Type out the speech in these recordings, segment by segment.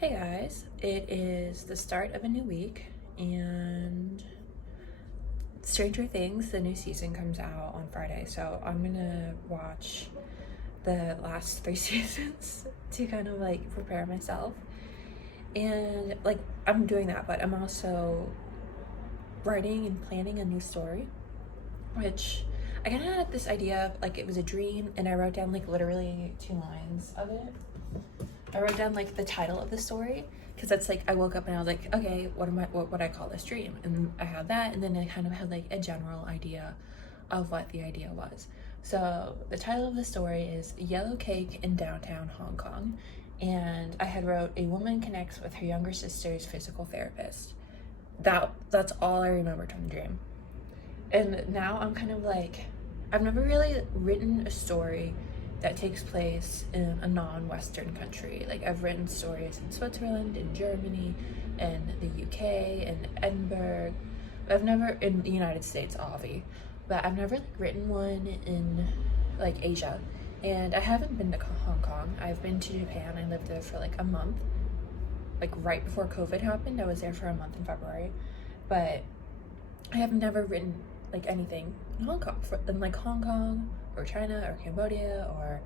Hey guys, it is the start of a new week and Stranger Things, the new season comes out on Friday, so I'm gonna watch the last three seasons to kind of like prepare myself. And like I'm doing that, but I'm also writing and planning a new story, which I kind of had this idea of like it was a dream, and I wrote down like literally 2 lines of it. I wrote down like the title of the story because that's like I woke up and I was like, okay, what would I call this dream? And I had that, and then I kind of had like a general idea of what the idea was. So the title of the story is Yellow Cake in Downtown Hong Kong, and I had wrote a woman connects with her younger sister's physical therapist. That's all I remembered from the dream. And now I'm kind of like, I've never really written a story that takes place in a non-Western country. Like I've written stories in Switzerland, in Germany, in the UK, in Edinburgh. I've never, in the United States, obvi, but I've never like written one in like Asia. And I haven't been to Hong Kong. I've been to Japan. I lived there for like a month, like right before COVID happened. I was there for a month in February, but I have never written like anything in Hong Kong, in like Hong Kong or China or Cambodia or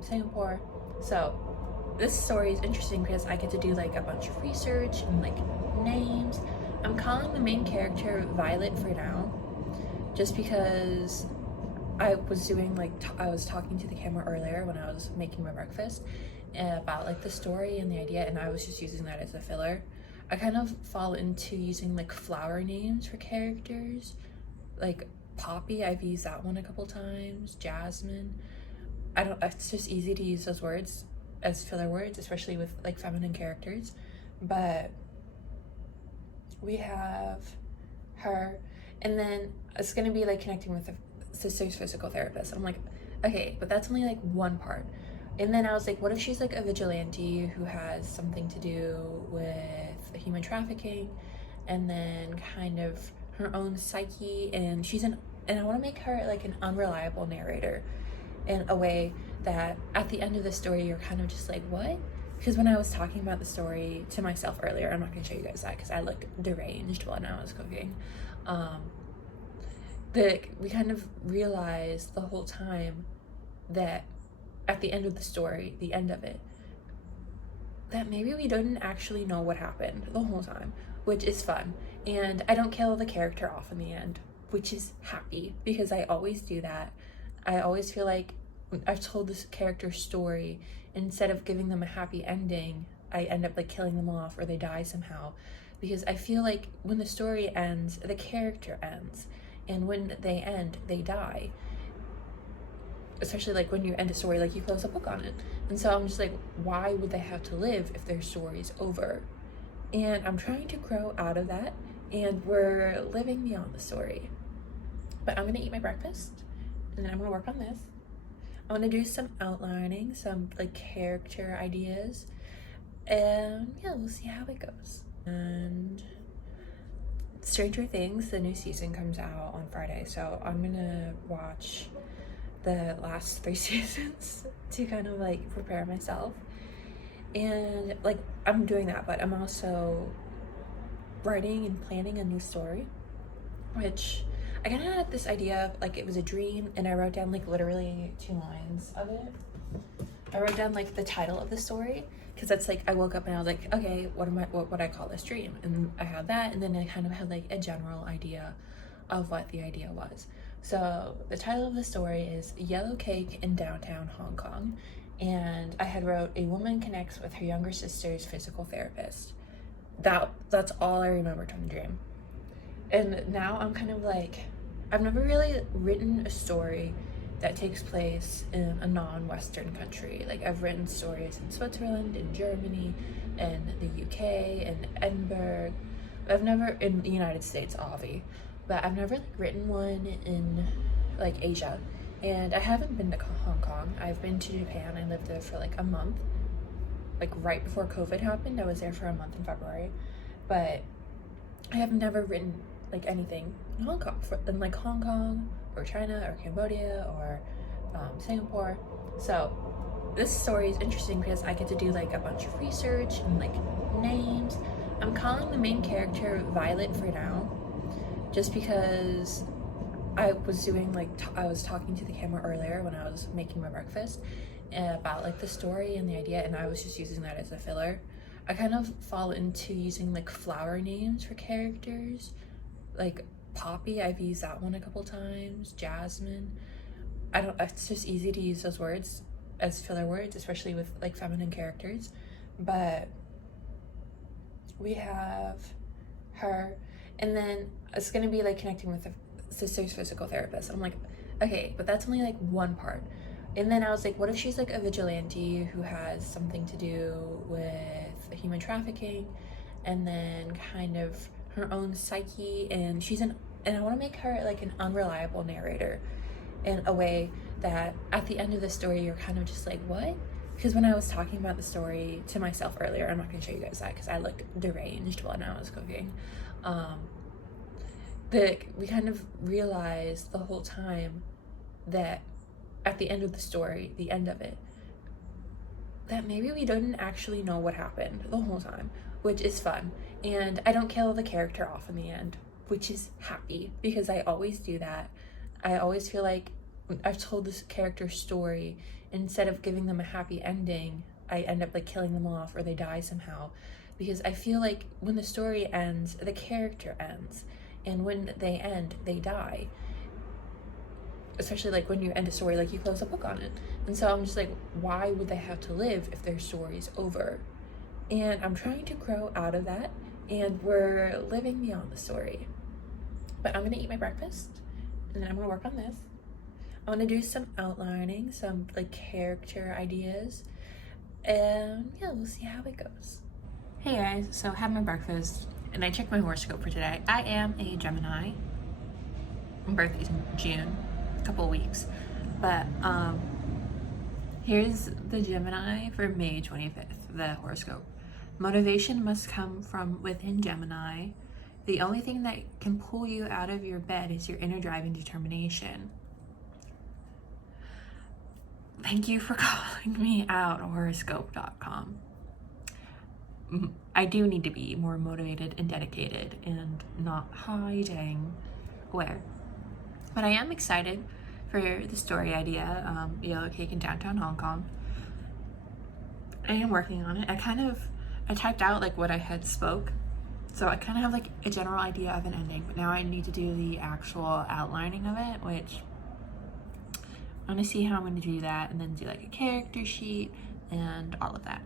Singapore. So this story is interesting because I get to do like a bunch of research and like names. I'm calling the main character Violet for now, just because I was doing like I was talking to the camera earlier when I was making my breakfast about like the story and the idea, and I was just using that as a filler. I kind of fall into using like flower names for characters, like Poppy. I've used that one a couple times. Jasmine. I don't. It's just easy to use those words as filler words, especially with like feminine characters. But we have her, and then it's gonna be like connecting with the sister's physical therapist. I'm like, okay, but that's only like one part. And then I was like, what if she's like a vigilante who has something to do with human trafficking, and then kind of her own psyche, and and I want to make her like an unreliable narrator in a way that at the end of the story you're kind of just like, what? Because when I was talking about the story to myself earlier, I'm not going to show you guys that because I looked deranged when I was cooking. That we kind of realized the whole time that at the end of the story, the end of it, that maybe we didn't actually know what happened the whole time, which is fun. And I don't kill the character off in the end, which is happy because I always do that. I always feel like I've told this character's story, and instead of giving them a happy ending, I end up like killing them off or they die somehow, because I feel like when the story ends, the character ends, and when they end, they die. Especially like when you end a story, like you close a book on it. And so I'm just like, why would they have to live if their story's over? And I'm trying to grow out of that, and we're living beyond the story. But I'm gonna eat my breakfast, and then I'm gonna work on this. I'm gonna do some outlining, some like character ideas, and yeah, we'll see how it goes. And Stranger Things, the new season comes out on Friday, so I'm gonna watch the last three seasons to kind of like prepare myself. And like I'm doing that, but I'm also writing and planning a new story, which I kind of had this idea of like it was a dream, and I wrote down like literally 2 lines of it. I wrote down like the title of the story because that's like I woke up and I was like, okay, what would I call this dream? And I had that, and then I kind of had like a general idea of what the idea was. So the title of the story is Yellow Cake in Downtown Hong Kong, and I had wrote a woman connects with her younger sister's physical therapist. That's all I remembered from the dream. And now I'm kind of like, I've never really written a story that takes place in a non-Western country. Like I've written stories in Switzerland, in Germany, in the UK, in Edinburgh. I've never, in the United States, obvi, but I've never like written one in like Asia. And I haven't been to Hong Kong. I've been to Japan. I lived there for like a month, like right before COVID happened. I was there for a month in February, but I have never written like anything in Hong Kong, in like Hong Kong or China or Cambodia or Singapore. So this story is interesting because I get to do like a bunch of research and like names. I'm calling the main character Violet for now, just because I was doing like I was talking to the camera earlier when I was making my breakfast about like the story and the idea, and I was just using that as a filler. I kind of fall into using like flower names for characters, like Poppy. I've used that one a couple times. Jasmine. I don't. It's just easy to use those words as filler words, especially with like feminine characters. But we have her, and then it's gonna be like connecting with the sister's physical therapist. I'm like, okay, but that's only like one part. And then I was like, what if she's like a vigilante who has something to do with human trafficking, and then kind of her own psyche, and and I want to make her like an unreliable narrator in a way that at the end of the story you're kind of just like, what? Because when I was talking about the story to myself earlier, I'm not going to show you guys that because I looked deranged while I was cooking. That we kind of realized the whole time that at the end of the story, the end of it, that maybe we didn't actually know what happened the whole time, which is fun. And I don't kill the character off in the end, which is happy because I always do that. I always feel like I've told this character's story, instead of giving them a happy ending, I end up like killing them off or they die somehow, because I feel like when the story ends, the character ends, and when they end, they die. Especially like when you end a story, like you close a book on it. And so I'm just like, why would they have to live if their story's over? And I'm trying to grow out of that, and we're living beyond the story. But I'm gonna eat my breakfast, and then I'm gonna work on this. I want to do some outlining, some like character ideas, and yeah, we'll see how it goes. Hey guys, so I had my breakfast and I checked my horoscope for today. I am a Gemini. My birthday's in June, a couple of weeks. But here's the Gemini for May 25th, the horoscope. Motivation must come from within, Gemini. The only thing that can pull you out of your bed is your inner drive and determination. Thank you for calling me out, horoscope.com. I do need to be more motivated and dedicated and not hiding away. But I am excited for the story idea, Yellow Cake in downtown Hong Kong. I am working on it. I typed out like what I had spoke. So I kind of have like a general idea of an ending, but now I need to do the actual outlining of it, which I'm gonna see how I'm gonna do that, and then do like a character sheet and all of that.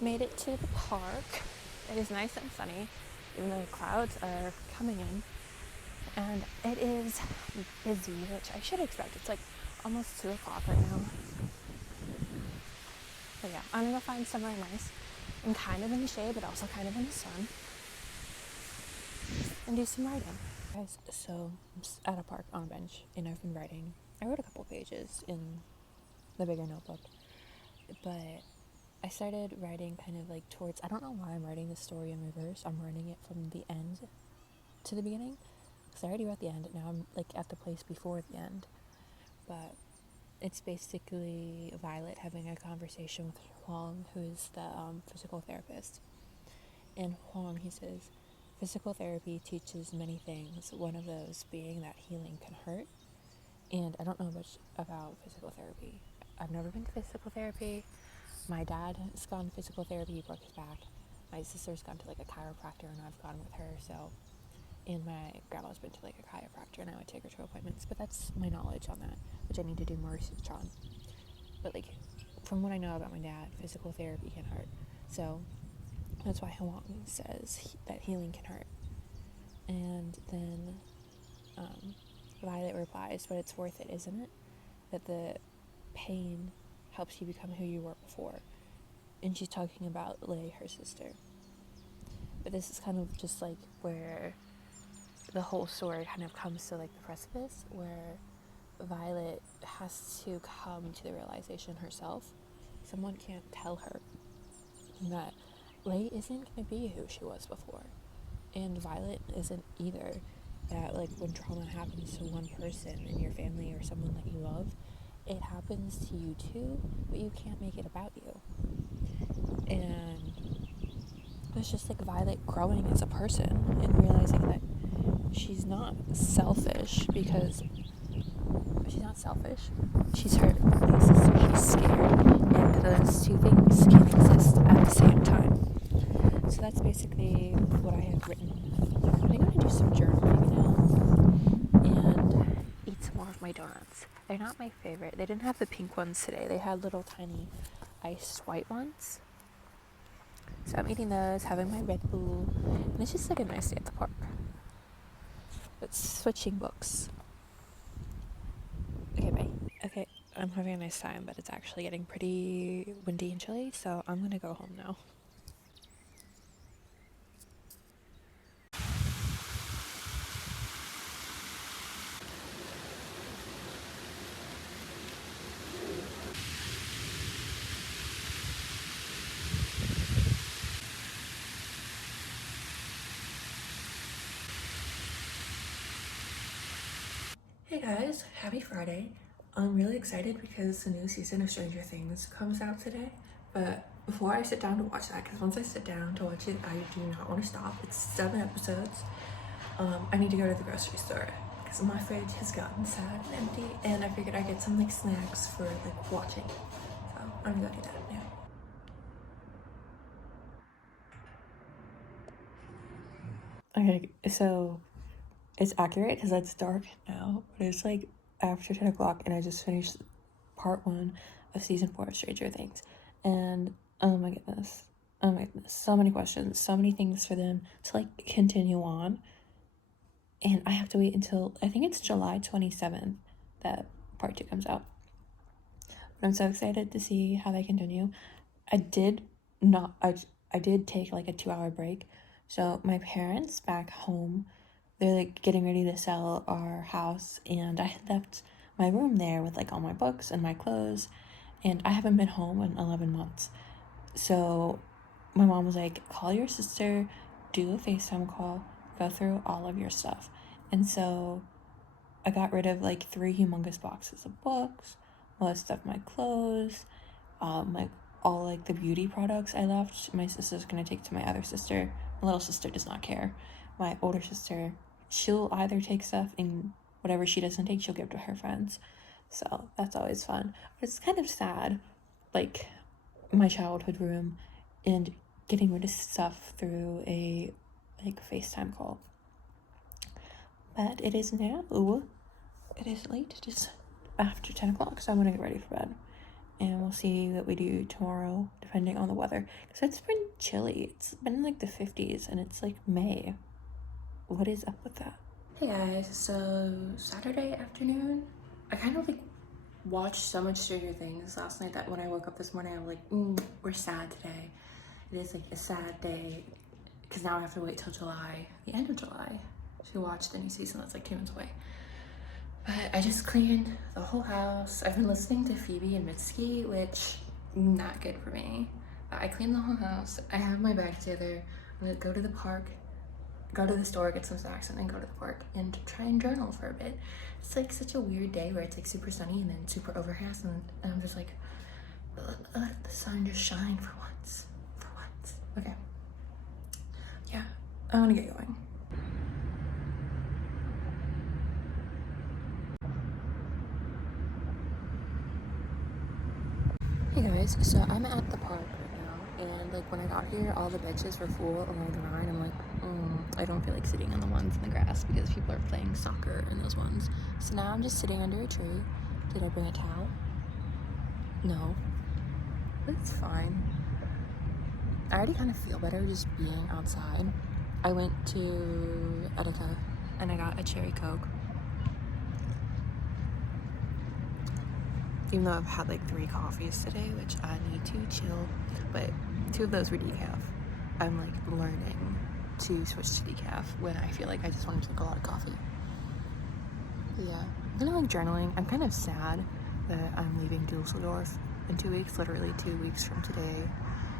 Made it to the park. It is nice and sunny, even though the clouds are coming in. And it is busy, which I should expect. It's like almost 2 o'clock right now. But yeah, I'm gonna find somewhere nice and kind of in the shade, but also kind of in the sun, and do some writing. Guys, so I'm just at a park on a bench, and I've been writing. I wrote a couple pages in the bigger notebook, but I started writing kind of like towards, I don't know why I'm writing this story in reverse. I'm writing it from the end to the beginning, because I already wrote the end, and now I'm like at the place before the end. But it's basically Violet having a conversation with Huang, who is the physical therapist. And Huang, he says, physical therapy teaches many things, one of those being that healing can hurt. And I don't know much about physical therapy. I've never been to physical therapy. My dad has gone to physical therapy, he broke his back. My sister's gone to like a chiropractor, and I've gone with her, so. And my grandma's been to like a chiropractor, and I would take her to appointments. But that's my knowledge on that, which I need to do more research on. But like, from what I know about my dad, physical therapy can hurt. So that's why Huang says that healing can hurt. And then Violet replies, but it's worth it, isn't it? That the pain helps you become who you were before. And she's talking about Lei, her sister. But this is kind of just like where the whole story kind of comes to like the precipice, where Violet has to come to the realization herself. Someone can't tell her that Lei isn't going to be who she was before, and Violet isn't either. that like when trauma happens to one person in your family or someone that you love, it happens to you too, but you can't make it about you. And it's just like Violet growing as a person and realizing that she's not selfish because she's not selfish. She's her big sister. She's scared, and those two things can exist at the same time. So that's basically what I have written. I'm going to do some journaling now and eat some more of my donuts. They're not my favorite. They didn't have the pink ones today. They had little tiny iced white ones. So I'm eating those, having my Red Bull, and it's just like a nice day at the park. But switching books. Okay, bye. Okay, I'm having a nice time, but it's actually getting pretty windy and chilly, so I'm gonna go home now. Hey guys, happy Friday. I'm really excited because the new season of Stranger Things comes out today. But before I sit down to watch that, because once I sit down to watch it, I do not want to stop. It's 7 episodes. I need to go to the grocery store because my fridge has gotten sad and empty, and I figured I'd get some like snacks for like watching. So I'm gonna go do that now. Okay, so it's accurate because it's dark now, but it's like after 10 o'clock and I just finished part 1 of season 4 of Stranger Things. And oh my goodness, so many questions, so many things for them to like continue on. And I have to wait until, I think it's July 27th that part 2 comes out. But I'm so excited to see how they continue. I did take like a 2-hour break. So my parents back home, they're like getting ready to sell our house, and I had left my room there with like all my books and my clothes, and I haven't been home in 11 months. So my mom was like, call your sister, do a FaceTime call, go through all of your stuff. And so I got rid of like 3 humongous boxes of books, most of my clothes, like all like the beauty products I left. My sister's gonna take to my other sister. My little sister does not care. My older sister, she'll either take stuff and whatever she doesn't take, she'll give to her friends. So that's always fun. But it's kind of sad, like my childhood room and getting rid of stuff through a like FaceTime call. But it is now, it is late, it is after 10 o'clock, so I'm gonna get ready for bed. And we'll see what we do tomorrow, depending on the weather. Because it's been chilly. It's been like the 50s, and it's like May. What is up with that? Hey guys, so Saturday afternoon, I kind of like watched so much Stranger Things last night that when I woke up this morning, I'm like, we're sad today. It is like a sad day, because now I have to wait till July, the end of July, to watch the new season that's like 2 months away. But I just cleaned the whole house. I've been listening to Phoebe and Mitski, which not good for me. But I cleaned the whole house. I have my bag together. I'm gonna go to the park, go to the store, get some snacks, and then go to the park and try and journal for a bit. It's like such a weird day where it's like super sunny and then super overcast, and I'm just like, let the sun just shine for once. Okay. Yeah, I'm gonna get going. Hey guys, so I'm at the park right now, and like when I got here, all the benches were full along the line. I'm like, I don't feel like sitting on the ones in the grass because people are playing soccer in those ones. So now I'm just sitting under a tree. Did I bring a towel? No. But it's fine. I already kind of feel better just being outside. I went to Edeka and I got a cherry Coke. Even though I've had like 3 coffees today, which I need to chill, but 2 of those were decaf. I'm like learning to switch to decaf when I feel like I just want to drink a lot of coffee. But yeah, I'm kind of like journaling. I'm kind of sad that I'm leaving Dusseldorf in 2 weeks, literally 2 weeks from today.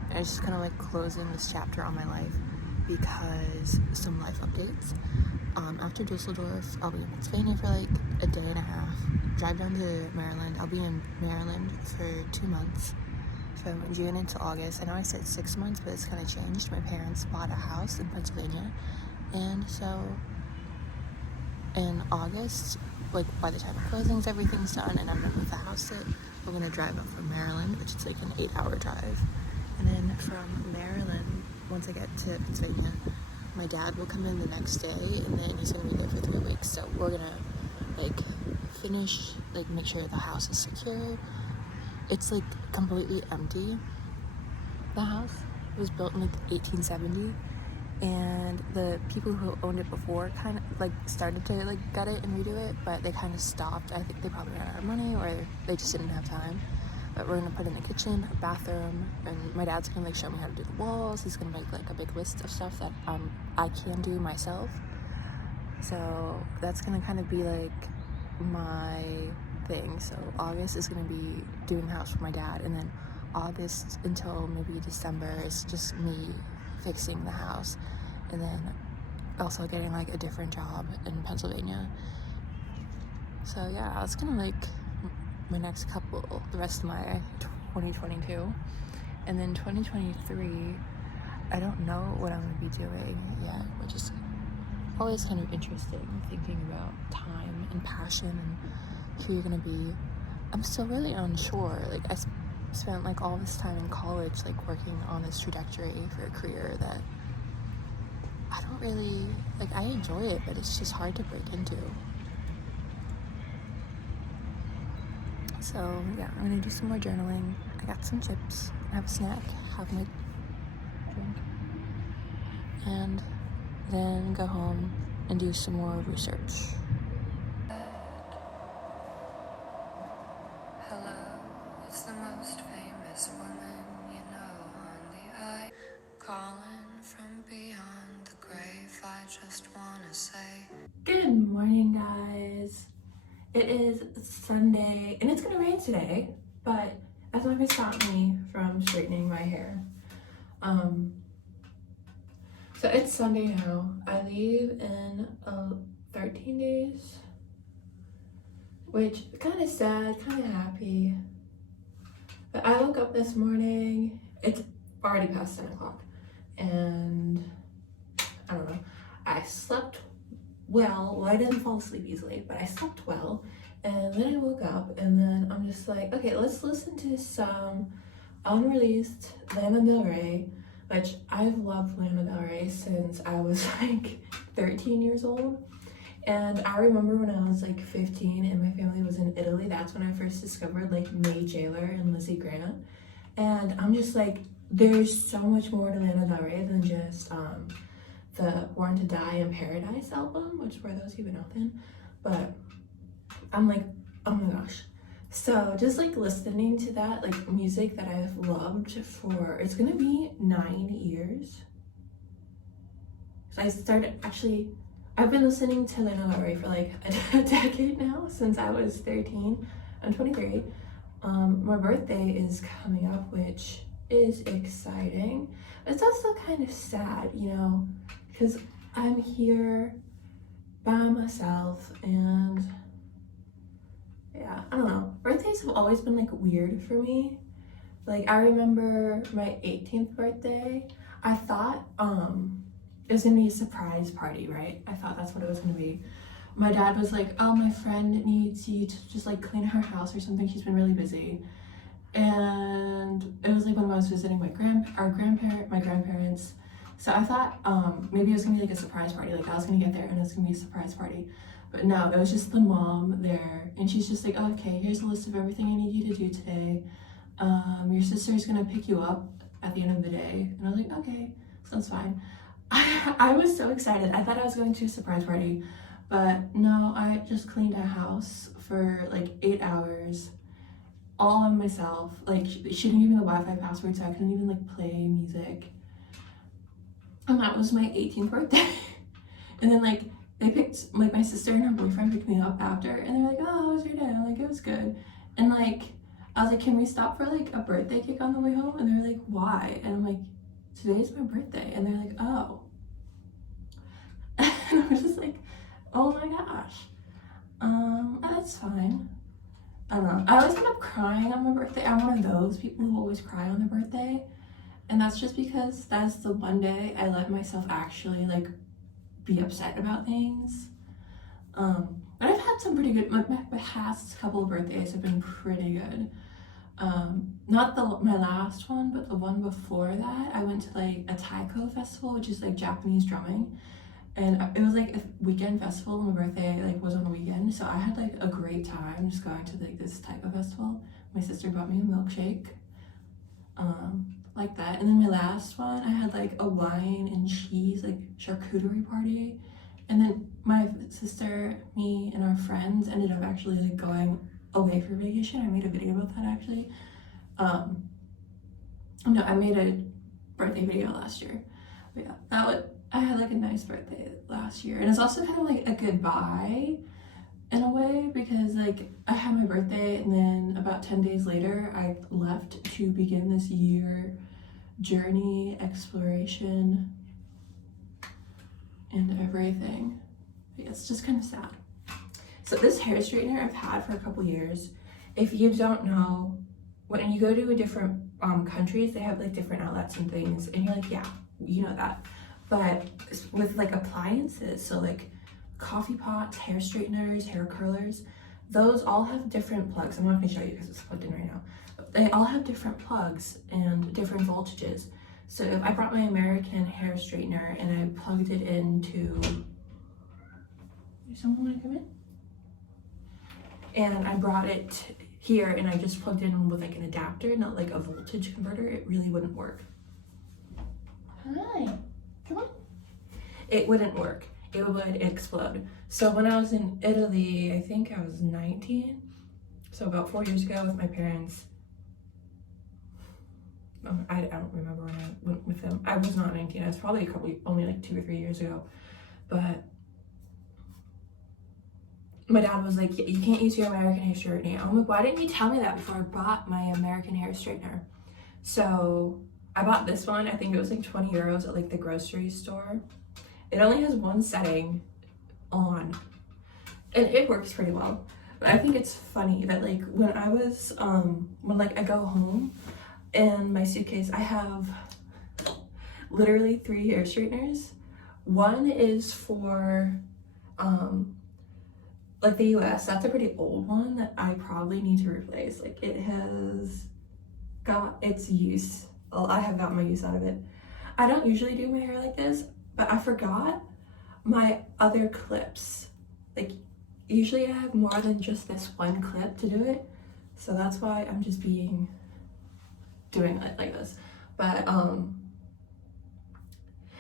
And it's just kind of like closing this chapter on my life. because some life updates. After Dusseldorf, I'll be in Pennsylvania for like a day and a half. Drive down to Maryland. I'll be in Maryland for 2 months, from June into August. I know I said 6 months, but it's kind of changed. My parents bought a house in Pennsylvania, and so in August, like by the time of closings, everything's done, and I'm gonna move the house to, we're gonna drive up from Maryland, which is like an 8-hour drive. And then from Maryland, once I get to Pennsylvania, my dad will come in the next day, and then he's gonna be there for 3 weeks. So we're gonna like finish, like make sure the house is secure. It's like completely empty. The house was built in like 1870, and the people who owned it before kind of like started to like gut it and redo it, but they kind of stopped. I think they probably ran out of money, or they just didn't have time. But we're gonna put in a kitchen, a bathroom, and my dad's gonna like show me how to do the walls. He's gonna make like a big list of stuff that I can do myself. So that's gonna kind of be like my thing. So August is gonna be doing the house for my dad, and then August until maybe December is just me fixing the house, and then also getting like a different job in Pennsylvania. So yeah, it's gonna like my next couple, the rest of my 2022, and then 2023, I don't know what I'm gonna be doing yet, which is always kind of interesting, thinking about time and passion and who you're gonna be. I'm still really unsure. Like I spent like all this time in college like working on this trajectory for a career that I don't really like. I enjoy it, but it's just hard to break into. So yeah, I'm gonna do some more journaling. I got some chips, have a snack, have my drink, and then go home and do some more research. Hello, it's the most famous woman you know on the eye. Calling from beyond the grave, I just wanna say. Good morning, guys. It is Sunday, and it's gonna rain today, but that's not gonna stop me from straightening my hair. So it's Sunday now. I leave in 13 days, which kind of sad, kind of happy. But I woke up this morning, it's already past 10 o'clock, and I don't know, I slept well, I didn't fall asleep easily, but I slept well. And then I woke up, and then I'm just like, okay, let's listen to some unreleased Lana Del Rey, which I've loved Lana Del Rey since I was like 13 years old. And I remember when I was like 15 and my family was in Italy, that's when I first discovered like May Jailer and Lizzie Grant. And I'm just like, there's so much more to Lana Del Rey than just the Born to Die in Paradise album, which were those even out then. But I'm like, oh my gosh. So just like listening to that like music that I've loved for, it's gonna be 9 years. So I started, actually, I've been listening to Lana Del Rey for like a decade now, since I was 13. I'm 23. My birthday is coming up, which is exciting. It's also kind of sad, you know, because I'm here by myself, and yeah, I don't know. Birthdays have always been like weird for me. Like I remember my 18th birthday, I thought it was gonna be a surprise party, right? I thought that's what it was gonna be. My dad was like, oh, my friend needs you to just like clean her house or something, she's been really busy. And it was like when I was visiting my grandparents. So I thought maybe it was gonna be like a surprise party, like I was gonna get there and it was gonna be a surprise party. But no, it was just the mom there, and she's just like, oh, okay, here's a list of everything I need you to do today. Your sister's gonna pick you up at the end of the day. And I was like, okay, sounds fine. I was so excited. I thought I was going to a surprise party, but no, I just cleaned a house for like 8 hours, all on myself. Like she didn't give me the Wi-Fi password, so I couldn't even like play music. And that was my 18th birthday. And then like they picked, like my sister and her boyfriend picked me up after, and they're like, oh, how was your day? I'm like, it was good. And like I was like, can we stop for like a birthday cake on the way home? And they're like, why? And I'm like, today's my birthday. And they're like, oh. And I was just like, oh my gosh. That's fine. I don't know. I always end up crying on my birthday. I'm one of those people who always cry on their birthday. And that's just because that's the one day I let myself actually like be upset about things. But I've had some pretty good, my past couple of birthdays have been pretty good. Not my last one, but the one before that, I went to like a taiko festival, which is like Japanese drumming. And it was like a weekend festival. My birthday like was on a weekend, so I had like a great time just going to like this taiko festival. My sister brought me a milkshake, like that. And then my last one, I had like a wine and cheese like charcuterie party. And then my sister, me, and our friends ended up actually like going away for vacation. I made a video about that actually. No, I made a birthday video last year. But yeah, I had like a nice birthday last year. And it's also kind of like a goodbye in a way, because like I had my birthday and then about 10 days later I left to begin this year journey, exploration, and everything. But yeah, it's just kind of sad. So this hair straightener I've had for a couple years. If you don't know, when you go to a different countries, they have like different outlets and things, and you're like, yeah, you know that. But with like appliances, so like coffee pots, hair straighteners, hair curlers, those all have different plugs. I'm not going to show you because it's plugged in right now. But they all have different plugs and different voltages. So if I brought my American hair straightener and I plugged it into, does someone want to come in? And I brought it here and I just plugged it in with like an adapter, not like a voltage converter, it really wouldn't work. Hi, come on. It wouldn't work. It would explode. So when I was in Italy, I think I was 19, so about 4 years ago with my parents. I don't remember when I went with them. I was not 19. I was probably only like 2 or 3 years ago. But my dad was like, you can't use your American hair straightener. I'm like, why didn't you tell me that before I bought my American hair straightener? So I bought this one. I think it was like 20 euros at like the grocery store. It only has one setting on, and it works pretty well. But I think it's funny that like when I was, when like I go home, in my suitcase, I have literally 3 hair straighteners. One is for like the US. That's a pretty old one that I probably need to replace. Like it has got its use. Well, I have got my use out of it. I don't usually do my hair like this, but I forgot my other clips. Like usually I have more than just this one clip to do it. So that's why I'm just doing it like this. But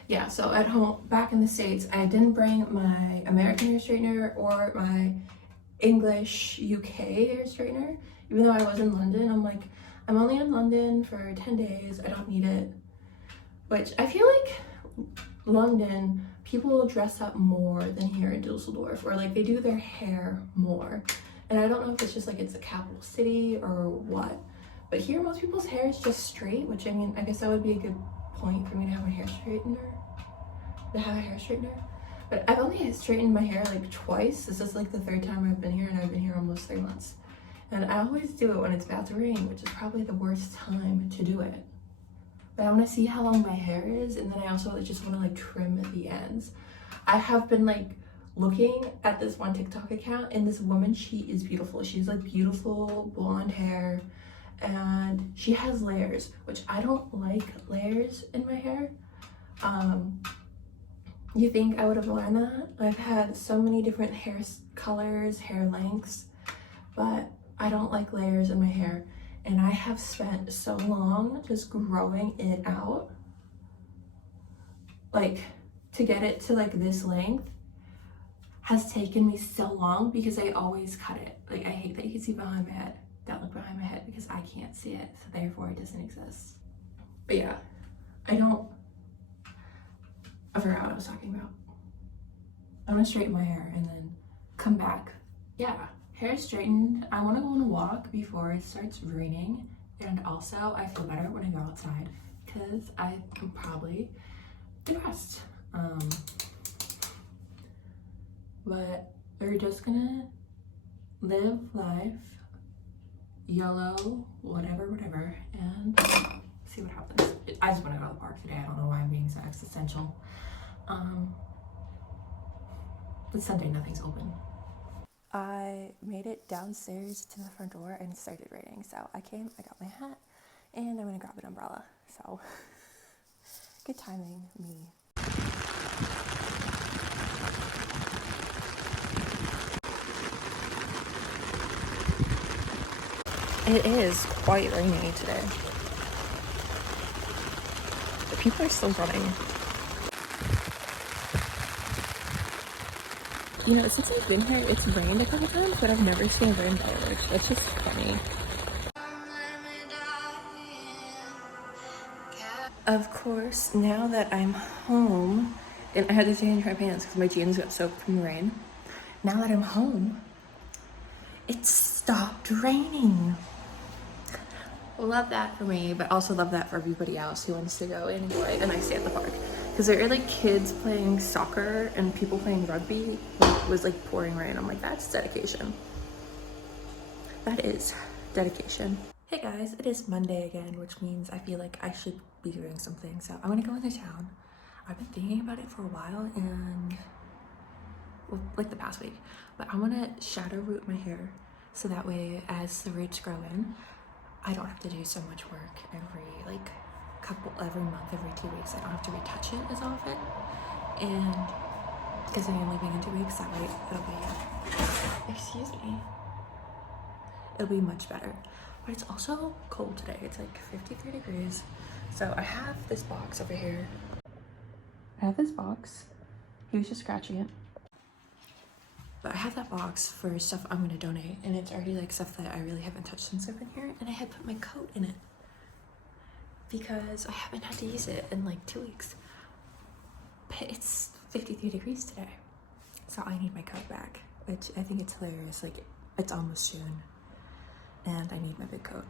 yeah, so at home back in the States, I didn't bring my American hair straightener or my English UK hair straightener, even though I was in London. I'm like, I'm only in London for 10 days, I don't need it. Which I feel like London, people will dress up more than here in Dusseldorf, or like they do their hair more. And I don't know if it's just like it's a capital city or what. But here, most people's hair is just straight, which I mean, I guess that would be a good point for me to have a hair straightener, But I've only straightened my hair like twice. This is like the 3rd time I've been here, and I've been here almost 3 months. And I always do it when it's about to rain, which is probably the worst time to do it. But I want to see how long my hair is, and then I also just want to like trim at the ends. I have been like looking at this one TikTok account, and this woman, she is beautiful. She's like beautiful blonde hair, and she has layers, which I don't like layers in my hair. You think I would have learned that? I've had so many different hair colors, hair lengths, but I don't like layers in my hair. And I have spent so long just growing it out. Like, to get it to like this length has taken me so long because I always cut it. Like, I hate that you can see behind my head. Don't look behind my head because I can't see it, so therefore it doesn't exist. But yeah, I forgot what I was talking about. I'm gonna straighten my hair and then come back. Yeah, hair straightened. I want to go on a walk before it starts raining, and also I feel better when I go outside because I'm probably depressed. but we're just gonna live life, YOLO, whatever, and see what happens. I just want to go to the park today. I don't know why I'm being so existential. But Sunday, nothing's open. I made it downstairs to the front door and it started raining. So I came, I got my hat, and I'm gonna grab an umbrella. So good timing, me. It is quite rainy today. The people are still running. You know, since I've been here, it's rained a couple times, but I've never seen rain fireworks. That's just funny. Of course, now that I'm home, and I had to change my pants because my jeans got soaked from the rain. Now that I'm home, it stopped raining. Love that for me, but also love that for everybody else who wants to go and enjoy a nice day at the park. Because there are like kids playing soccer and people playing rugby. It was like pouring rain. I'm like, that's dedication. That is dedication. Hey guys, it is Monday again, which means I feel like I should be doing something. So I'm gonna go into town. I've been thinking about it for a while and, well, like the past week, but I wanna shadow root my hair so that way as the roots grow in, I don't have to do so much work every month, every 2 weeks. I don't have to retouch it as often. And because I am leaving in 2 weeks, that way it'll be, excuse me, it'll be much better. But it's also cold today. It's like 53 degrees. So I have this box over here. I have this box. He was just scratching it. But I have that box for stuff I'm gonna donate, and it's already like stuff that I really haven't touched since I've been here, and I had put my coat in it because I haven't had to use it in like 2 weeks. But it's 53 degrees today, so I need my coat back, which I think it's hilarious. Like, it's almost June, and I need my big coat.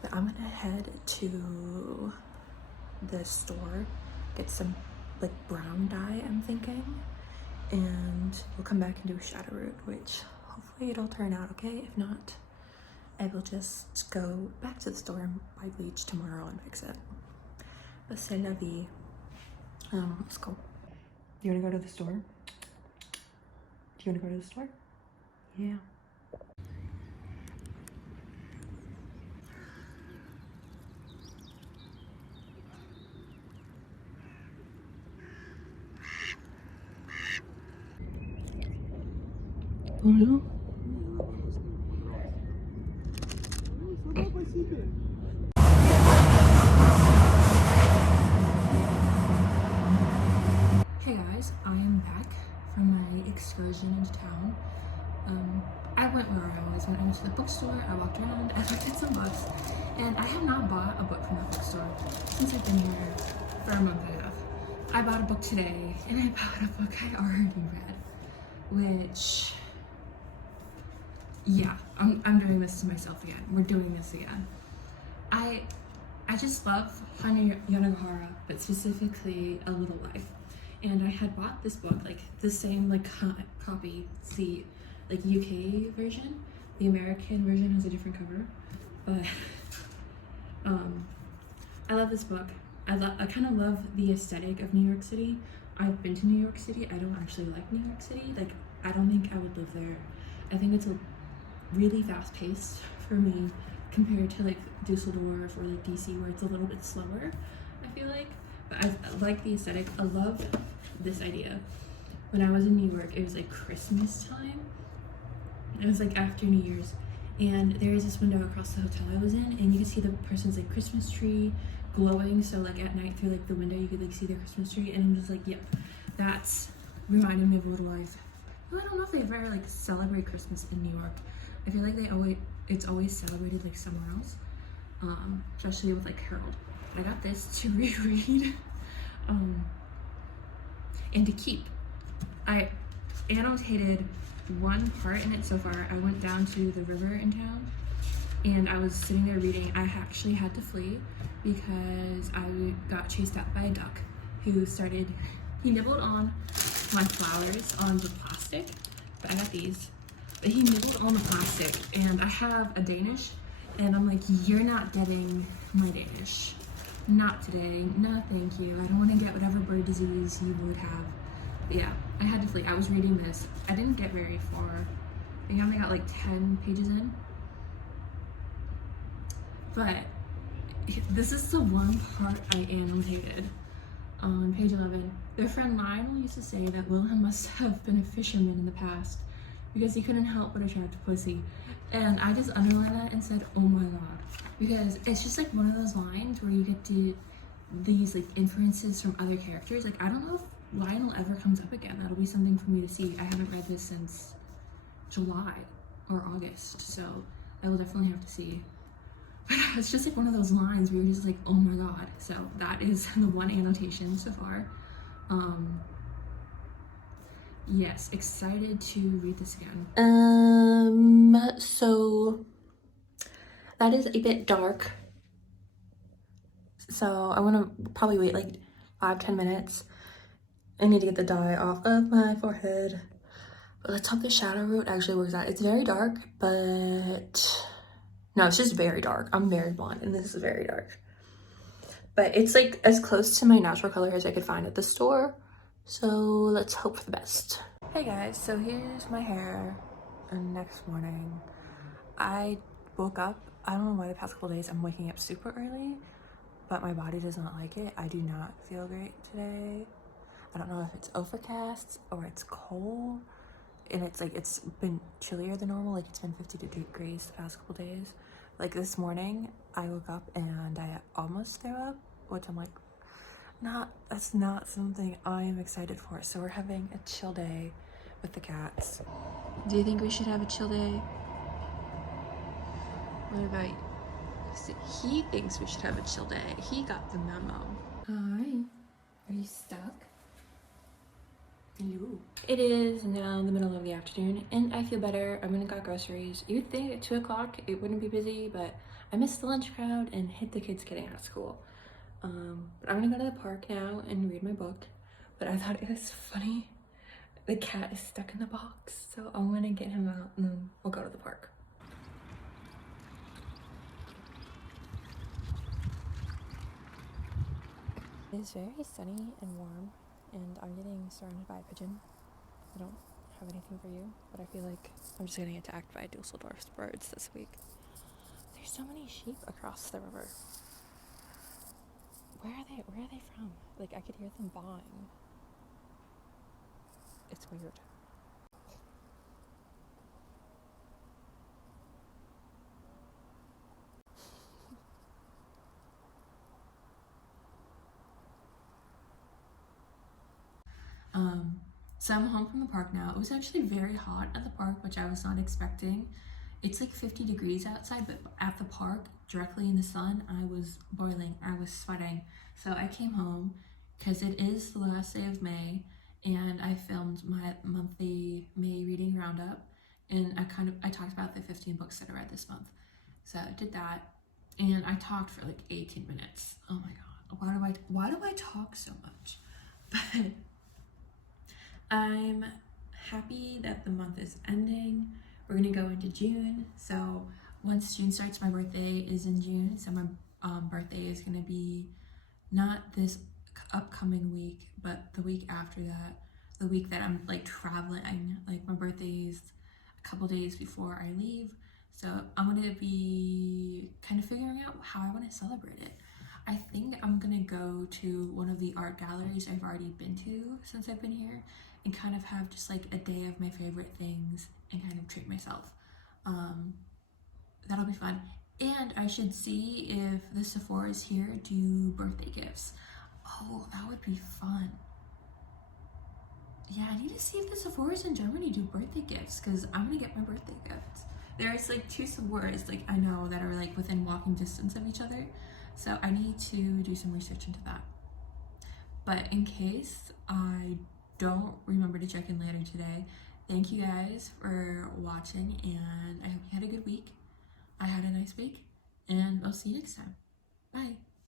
But I'm gonna head to the store, get some like brown dye, I'm thinking. And we'll come back and do a shadow root, which hopefully it'll turn out okay. If not, I will just go back to the store and buy bleach tomorrow and fix it. But c'est la vie. Let's go. You wanna go to the store? Do you wanna go to the store? Yeah. Bonjour. Hey guys, I am back from my excursion into town. I went where I always went. I went to the bookstore, I walked around, I looked at some books, and I have not bought a book from that bookstore since I've been here for a month and a half. I bought a book today, and I bought a book I already read, which, yeah, I'm doing this to myself again. We're doing this again. I just love Hana Yanagihara, but specifically A Little Life. And I had bought this book, like the same like copy, the like UK version. The American version has a different cover, but I love this book. I kind of love the aesthetic of New York City. I've been to New York City. I don't actually like New York City. Like, I don't think I would live there. I think it's a really fast paced for me compared to like Dusseldorf or like DC, where it's a little bit slower, I feel like. But I like the aesthetic. I love this idea. When I was in New York, it was like Christmas time. It was like after New Year's, and there is this window across the hotel I was in, and you could see the person's like Christmas tree glowing. So like at night through like the window, you could like see their Christmas tree, and I'm just like, yep, that's reminding me of A Little Life. Well, I don't know if they ever like celebrate Christmas in New York. I feel like it's always celebrated like somewhere else, especially with like Harold. I got this to reread and to keep. I annotated one part in it so far. I went down to the river in town and I was sitting there reading. I actually had to flee because I got chased out by a duck who he nibbled on my flowers on the plastic, but I got these. But he nibbled on the plastic, and I have a Danish, and I'm like, you're not getting my Danish. Not today. No, thank you. I don't want to get whatever bird disease you would have. But yeah, I had to flee. I was reading this. I didn't get very far. I think I only got like 10 pages in. But this is the one part I annotated on page 11. Their friend Lionel used to say that Wilhelm must have been a fisherman in the past because he couldn't help but attract pussy. And I just underlined that and said, oh my god. Because it's just like one of those lines where you get to these like inferences from other characters. Like, I don't know if Lionel ever comes up again. That'll be something for me to see. I haven't read this since July or August, so I will definitely have to see. But it's just like one of those lines where you're just like, oh my god. So that is the one annotation so far. Yes, excited to read this again. So that is a bit dark. So I want to probably wait like 5-10 minutes. I need to get the dye off of my forehead. But let's hope the shadow route actually works out. It's very dark, but no, it's just very dark. I'm very blonde and this is very dark. But it's like as close to my natural color as I could find at the store. So let's hope for the best. Hey guys, so here's my hair next morning. I woke up, I don't know why the past couple days I'm waking up super early, but my body does not like it. I do not feel great today. I don't know if it's overcast or it's cold, and it's like it's been chillier than normal. Like it's been 50 degrees the past couple days. Like this morning I woke up and I almost threw up, which I'm like, that's not something I am excited for. So we're having a chill day with the cats. Do you think we should have a chill day? What about you? He thinks we should have a chill day. He got the memo. Hi. Are you stuck? Hello. It is now the middle of the afternoon and I feel better. I went and got groceries. You'd think at 2 o'clock it wouldn't be busy, but I missed the lunch crowd and hit the kids getting out of school. But I'm gonna go to the park now and read my book. But I thought it was funny. The cat is stuck in the box, so I'm gonna get him out and then we'll go to the park. It's very sunny and warm, and I'm getting surrounded by a pigeon. I don't have anything for you, but I feel like I'm just getting attacked by Dusseldorf's birds this week. There's so many sheep across the river. Where are they from? Like, I could hear them bawling. It's weird. So I'm home from the park now. It was actually very hot at the park, which I was not expecting. It's like 50 degrees outside, but at the park, directly in the sun, I was boiling. I was sweating. So I came home because it is the last day of May, and I filmed my monthly May reading roundup, and I talked about the 15 books that I read this month. So I did that, and I talked for like 18 minutes. Oh my god, why do I talk so much? But I'm happy that the month is ending. We're gonna go into June. So once June starts, my birthday is in June. So my birthday is gonna be not this upcoming week, but the week after that, the week that I'm like traveling. Like my birthday is a couple days before I leave. So I'm gonna be kind of figuring out how I want to celebrate it. I think I'm gonna go to one of the art galleries I've already been to since I've been here and kind of have just like a day of my favorite things and kind of treat myself. That'll be fun. And I should see if the Sephora's here do birthday gifts. Oh, that would be fun. Yeah, I need to see if the Sephora's in Germany do birthday gifts because I'm gonna get my birthday gifts. There's like 2 Sephora's like I know that are like within walking distance of each other. So I need to do some research into that. But in case I don't remember to check in later today, thank you guys for watching, and I hope you had a good week. I had a nice week, and I'll see you next time. Bye.